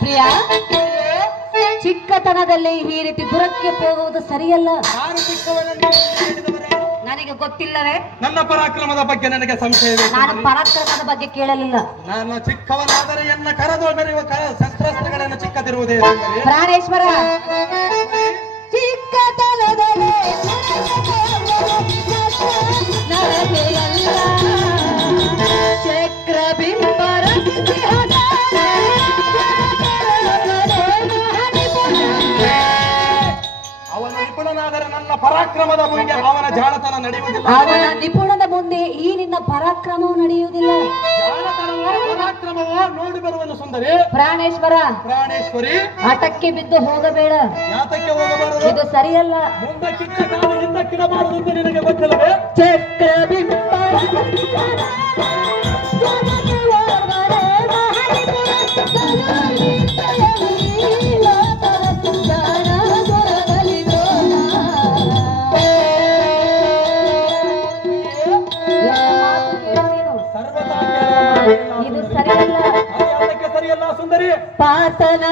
ಪ್ರಿಯಾ, ಚಿಕ್ಕತನದಲ್ಲಿ ಈ ರೀತಿ ದುರಕ್ಕೆ ಹೋಗುವುದು ಸರಿಯಲ್ಲ. ನನಗೆ ಗೊತ್ತಿಲ್ಲವೇ? ನನ್ನ ಪರಾಕ್ರಮದ ಬಗ್ಗೆ ನನಗೆ ಸಂಶಯವಿದೆ. ನಾನು ಪರಾಕ್ರಮದ ಬಗ್ಗೆ ಕೇಳಲಿಲ್ಲ. ನಾನು ಚಿಕ್ಕವನಾದರೆ ಎನ್ನ ಕರದೋ ಮೆರೆಯುವ ಶಸ್ತ್ರಾಸ್ತ್ರಗಳನ್ನು ಚಿಕ್ಕದಿರುವುದೇ. ಪ್ರಾಣೇಶ್ವರ, ಚಿಕ್ಕತನದಲ್ಲಿ ಚಕ್ರ ಬಿಂಬರ ಅವನ ನಿಪುಣನಾದರೆ ನನ್ನ ಪರಾಕ್ರಮದ ಮುಂದೆ ಅವನ ಜಾಣತನ ನಡೆಯುವುದಿಲ್ಲ. ಅವನ ನಿಪುಣದ ಮುಂದೆ ಈ ನಿನ್ನ ಪರಾಕ್ರಮವು ನಡೆಯುವುದಿಲ್ಲ. ಜಾಣತನವೋ ಪರಾಕ್ರಮವೋ ನೋಡಿ ಬರುವನು ಸುಂದರಿ. ಪ್ರಾಣೇಶ್ವರ, ಪ್ರಾಣೇಶ್ವರಿ, ಆಟಕ್ಕೆ ಬಿದ್ದು ಹೋಗಬೇಡ. ಯಾತಕ್ಕೆ ಹೋಗಬಾರದು? ಇದು ಸರಿಯಲ್ಲ. ಮುಂದಕ್ಕಿಟ್ಟ ಕಾಲ ಹಿಂದಕ್ಕಿಡಬಾರದು ಅಂತ ನಿನಗೆ ಗೊತ್ತಿಲ್ಲವೇ? ಚಕ್ರ ಬಿಂಬ ಇದು ಸರಿಯಲ್ಲ. ಯಾತಕ್ಕೆ ಸರಿಯಲ್ಲ ಸುಂದರಿ? ಪಾತನ